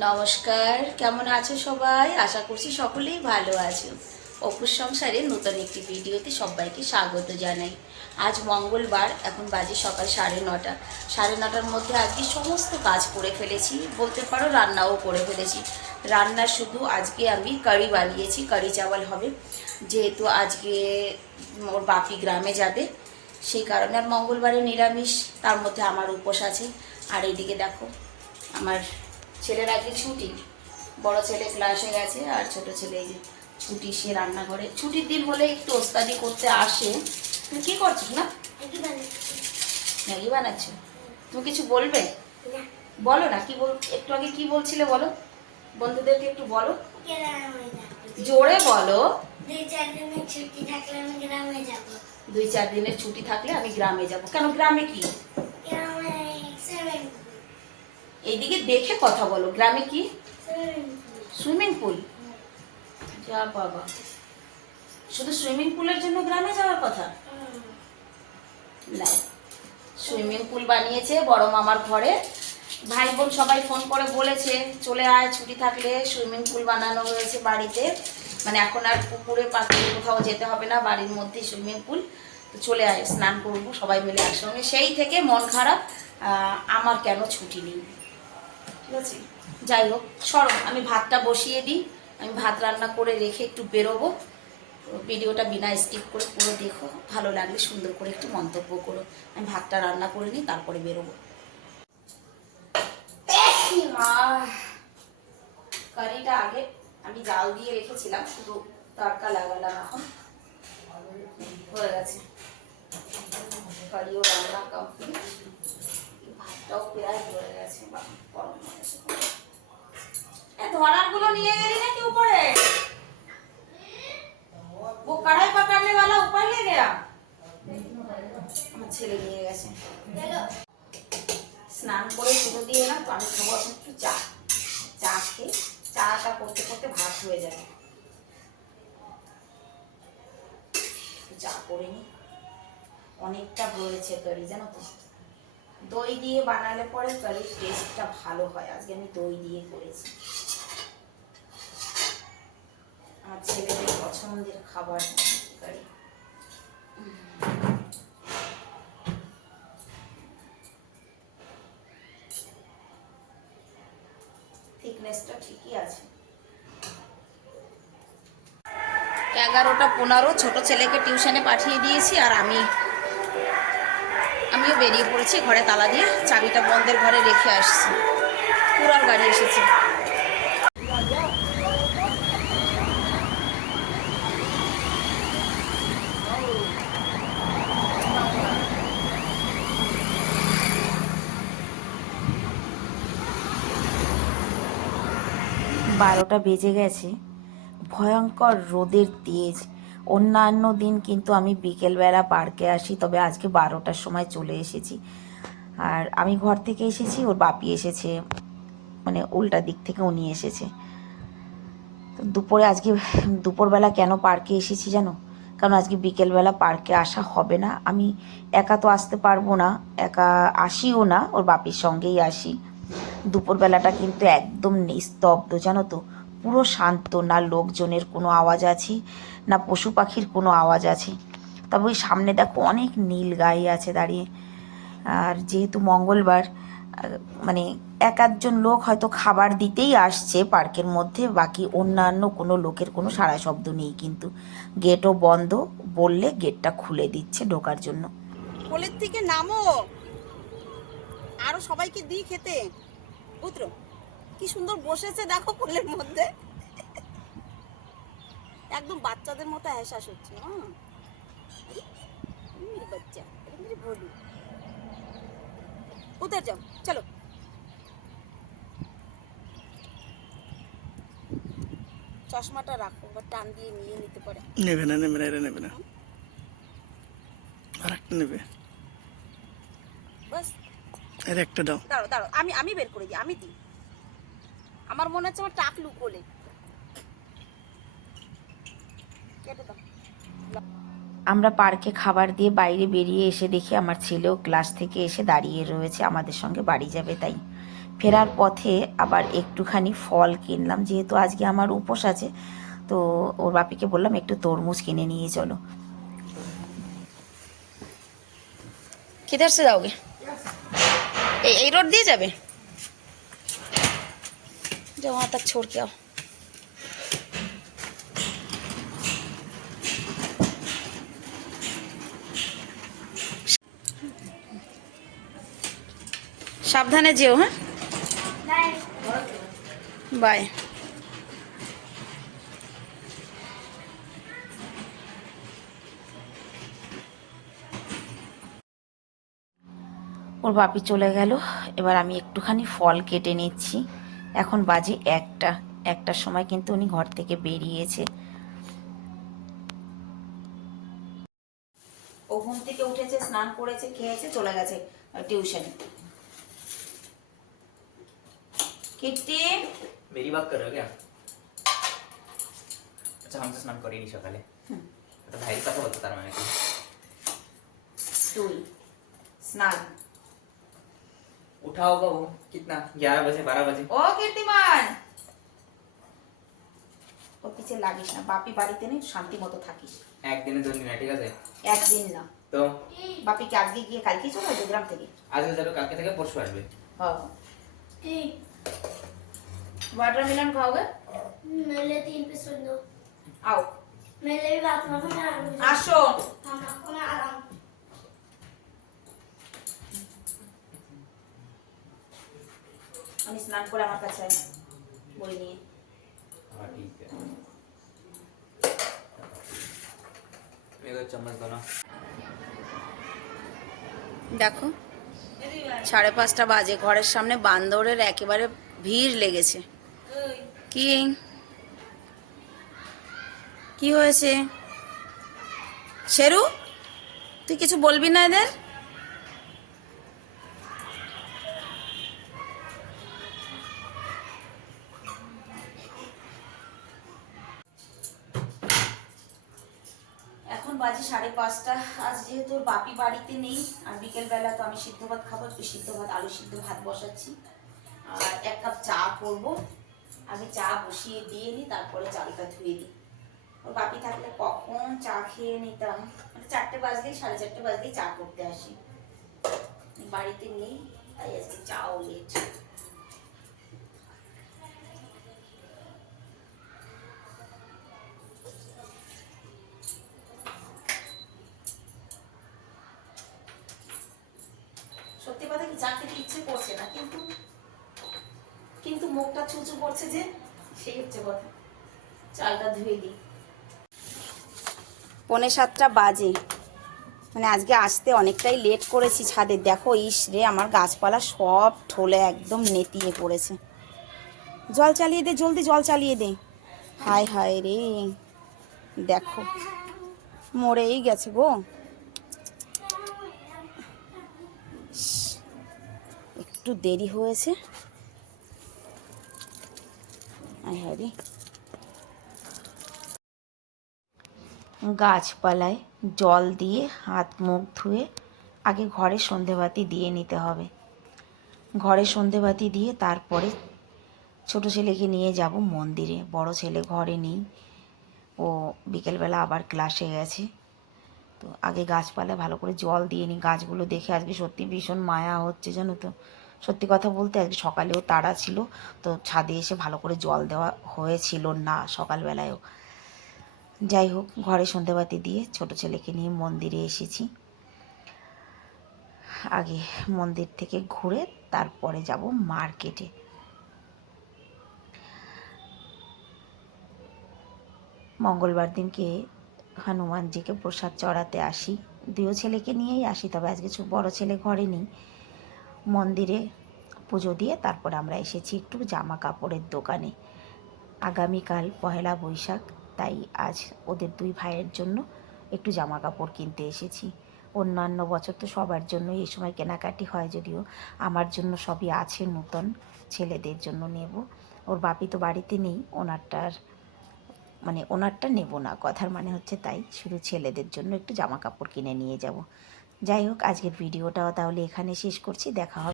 নমস্কার, কেমন আছো সবাই? আশা করছি সকলেই ভালো আছো। অপুর সংসারের নতুন একটি ভিডিওতে সবাইকে স্বাগত জানাই। আজ মঙ্গলবার, এখন বাজে সকাল 9:30। 9:30টার মধ্যে আজকে সমস্ত কাজ করে ফেলেছি, বলতে পারো রান্নাও করে ফেলেছি। রান্না শুধু আজকে আমি কারি বানিয়েছি, কারি চাওয়াল হবে, যেহেতু আজকে ওর বাপি গ্রামে যাবে, সেই কারণে। আর মঙ্গলবারে নিরামিষ, তার মধ্যে আমার উপোস আছে। আর এইদিকে দেখো, আমার ছেলের আজকে ছুটি, বড় ছেলে ক্লাসে গেছে আর ছোট ছেলে এই যে ছুটি, সে রান্নাঘরে। ছুটির দিন হলে একটু ওস্তাদি করতে আসে। তুমি কি করছিস না? ম্যাগি বানাচ্ছ? তুমি কিছু বলবে? বলো না, কি বল, একটু আগে কি বলছিলে বলো, বন্ধুদেরকে একটু বলো, জোরে বলো। 2-4 দিনের ছুটি থাকলে আমি গ্রামে যাব। কেন, গ্রামে কি? এইদিকে দেখে কথা বলো, গ্রামে কি? Swimming pool? যা বাবা, শুধু সুইমিং পুলের জন্য গ্রামে যাওয়ার কথা? না, সুইমিং পুল বানিয়েছে বড় মামার ঘরে। ভাই বোন সবাই ফোন করে বলেছে চলে আয়, ছুটি থাকলে সুইমিং পুল বানানো হয়েছে বাড়িতে। মানে এখন আর পুকুরে পাখিরে কোথাও যেতে হবে না, বাড়ির মধ্যেই সুইমিং পুল। তো চলে আয়, স্নান করবো সবাই মিলে একসঙ্গে। সেই থেকে মন খারাপ, আমার কেন ছুটি নেই। ঠিক আছে, যাই হোক, সরো আমি ভাতটা বসিয়ে দিই। আমি ভাত রান্না করে রেখে একটু বেরোবো। ভিডিওটা বিনা স্কিপ করে পুরো দেখো, ভালো লাগলে সুন্দর করে একটু মন্তব্য করো। আমি ভাতটা রান্না করে নিই, তারপরে বেরোবো। কারিটা আগে আমি জাল দিয়ে রেখেছিলাম, শুধু তড়কা লাগালাম, এখন হয়ে গেছে। কারিও রান্না কমপ্লিট, ভাতটাও প্রায় হয়ে গেছে। গরম হয়ে গেছে। ধরার গুলো নিয়ে গেলি না কি উপরে? वो कढ़ाई पकड़ने वाला ऊपर ले गया। আমার ছেলে নিয়ে গেছে। স্নান করে পুজো দিয়ে এলাম, তো আমি খাবো এখন একটু চা। চা খেয়ে চাটা করতে করতে ভাত হয়ে যাবে। চা করে নি, অনেকটা হয়েছে কারি, জানো তো। দই দিয়ে বানালে পরে কারির টেস্টটা ভালো হয়। আজকে আমি দই দিয়ে করেছি। আমার ছেলেদের পছন্দের খাবার কারি। থিকনেসটা ঠিকই আছে। 11:15, ছোট ছেলেকে টিউশনে পাঠিয়ে দিয়েছি, আর আমিও বেরিয়ে পড়েছি ঘরে তালা দিয়ে। চাবিটা বন্ধের ঘরে রেখে আসছি। পুরার গাড়ি এসেছে। 12টা বেজে গেছে। ভয়ঙ্কর রোদের তেজ। অন্যান্য দিন কিন্তু আমি বিকেলবেলা পার্কে আসি, তবে আজকে 12টার সময় চলে এসেছি। আর আমি ঘর থেকে এসেছি, ওর বাপি এসেছে, মানে উল্টা দিক থেকে উনি এসেছে। আজকে দুপুরবেলা কেন পার্কে এসেছি জানো? কারণ আজকে বিকেলবেলা পার্কে আসা হবে না। আমি একা তো আসতে পারবো না, একা আসিও না, ওর বাপির সঙ্গেই আসি। দুপুরবেলাটা কিন্তু একদম নিস্তব্ধ, জানো তো, পুরো শান্ত। না লোকজনের কোনো আওয়াজ আছে, না পশু পাখির কোনো আওয়াজ আছে। তবে ওই সামনে দেখো অনেক নীল গাই আছে দাঁড়িয়ে। আর যেহেতু মঙ্গলবার, মানে এক আধজন লোক হয়তো খাবার দিতেই আসছে পার্কের মধ্যে, বাকি অন্যান্য কোনো লোকের কোনো সাড়া শব্দ নেই। কিন্তু গেটও বন্ধ, বললে গেটটা খুলে দিচ্ছে ঢোকার জন্য। কোলের থেকে নামো, আরো সবাইকে দিই খেতে। পুত্র কি সুন্দর বসেছে দেখো কোলের মধ্যে, একদম বাচ্চাদের মতো এহসাস হচ্ছে। বাচ্চা ভোলু, উতর যাও, চলো। চশমাটা রাখো, বা টান দিয়ে নিয়ে নিতে পারে। নেবে না, নেবে না, এটা নেবে না, আর একটা নেবে। বাস, এর একটা দাও। দাঁড়ো দাঁড়ো, আমি বের করে দিই, আমি দিই। আমার মনে হচ্ছে আমার টাকলু কোলে, কেটে দাও। আমরা পার্কে খাবার দিয়ে বাইরে বেরিয়ে এসে দেখি আমার ছেলেও ক্লাস থেকে এসে দাঁড়িয়ে রয়েছে, আমাদের সঙ্গে বাড়ি যাবে তাই। ফেরার পথে আবার একটুখানি ফল কিনলাম, যেহেতু আজকে আমার উপোস আছে। তো ওর বাপিকে বললাম একটু তরমুজ কিনে নিয়ে চলো। किधर से जाओगे? এই রোড দিয়ে যাবে? যাও वहाँ तक छोड़ के आओ। সাবধানে যেও, হ্যাঁ, বাই। ওর বাপি চলে গেল, এবার আমি একটুখানি ফল কেটে নিচ্ছি। এখন বাজে 1টার সময় কিন্তু উনি ঘর থেকে বেরিয়েছে। ও ঘুম থেকে উঠেছে, স্নান করেছে, খেয়েছে, চলে গেছে টিউশন। কিট্টি, मेरी बात कर रहे हो क्या? अच्छा हम तो स्नान कर ही नहीं सकाले तो भाई কথা বলতে তার মানে কি তুই স্নান उठा होगा वो कितना 11 बजे 12 बजे ও কীর্তিমান, ও পিছে লাগিস না, বাপি বাড়িতে নেই, শান্তি মতো থাকিস। একদিনের জন্য না, ঠিক আছে? একদিন না, তো বাপিকে আজকে গিয়ে কালকে চলে আসবে গ্রাম থেকে। আজকে যাবে, কালকে থেকে পরশু আসবে। हाँ वाटरमेलन खाओगे? मेरे लिए 3 पीस रख दो। आओ मेरे लिए भी बात मत करना। आशो। हम आपको मैं आ रहा हूँ। আমি স্নান করে আমার কাছে আয় বই নিয়ে। हाँ ठीक है, मेरे को चम्मच दो ना। দেখো 5:30 বাজে, ঘরের সামনে বান্দরের একেবারে ভিড় লেগেছে। কি কি হয়েছে শেরু, তুই কিছু বলবি না এদের? এখন বাজে 5:30। আজ যেহেতু ওর বাপি বাড়িতে নেই, আর বিকেলবেলা তো আমি সিদ্ধ ভাত খাবো, একটু সিদ্ধ ভাত, আলু সিদ্ধ ভাত বসাচ্ছি, আর 1 কাপ চা করব। আমি চা বসিয়ে দিয়ে নিই, তারপরে চালটা ধুয়ে দিই। ওর বাপি থাকলে কখন চা খেয়ে নিতাম, মানে 4টে বাজলেই 4:30 বাজলেই চা করতে আসি। বাড়িতে নেই, তাই আজকে চাও লেট। সত্যি কথা কি, চা খেতে ইচ্ছে করছে না, কিন্তু কিন্তু মুখটা চুচু করছে যে, সেই হচ্ছে কথা। চালটা ধুয়ে দিই। 6:45 বাজে, মানে আজকে আসতে অনেকটাই লেট করেছি ছাদে। দেখো ইস রে, আমার গাছপালা সব ঠোলে একদম নেতিয়ে পড়েছে। জল চালিয়ে দে, জলদি জল চালিয়ে দে। হায় হায় রে, দেখো মরেই গেছে গো। একটু দেরি হয়েছে। হায় হায় রে, গাছপালায় জল দিয়ে হাত মুখ ধুয়ে আগে ঘরে সন্ধেবাতি দিয়ে নিতে হবে। ঘরে সন্ধেবাতি দিয়ে তারপরে ছোট ছেলেকে নিয়ে যাব মন্দিরে। বড় ছেলে ঘরে নেই, ও বিকেলবেলা আবার ক্লাসে গেছে। তো আগে গাছপালায় ভালো করে জল দিয়ে নিই। গাছগুলো দেখে আজকে সত্যি ভীষণ মায়া হচ্ছে, জানো তো। সত্যি কথা বলতে আজকে সকালেও তাড়া ছিল, তো ছাদে এসে ভালো করে জল দেওয়া হয়েছিল না সকালবেলায়ও। যাই হোক, ঘরে সন্ধেবাতি দিয়ে ছোট ছেলেকে নিয়ে মন্দিরে এসেছি। আগে মন্দির থেকে ঘুরে তারপরে যাব মার্কেটে। মঙ্গলবার দিনকে হনুমানজিকে প্রসাদ চড়াতে আসি, দুই ছেলেকে নিয়েই আসি, তবে আজকে বড় ছেলে ঘরে নেই। মন্দিরে পুজো দিয়ে তারপর আমরা এসেছি একটু জামা কাপড়ের দোকানে। আগামীকাল 1 বৈশাখ, তাই আজ ওদের 2 ভাইয়ের জন্য একটু জামা কাপড় কিনতে এসেছি। অন্যান্য বছর তো সবার জন্য এই সময় কেনাকাটি হয়, যদিও আমার জন্য সবই আছে নতুন, ছেলেদের জন্য নেব। ওর বাপি তো বাড়িতে নেই, ওনারটা নেব না, কথার মানে হচ্ছে তাই, শুধু ছেলেদের জন্য একটু জামা কাপড় কিনে নিয়ে যাব। যাই হোক, আজকের ভিডিওটাও তাহলে এখানে শেষ করছি। দেখা হবে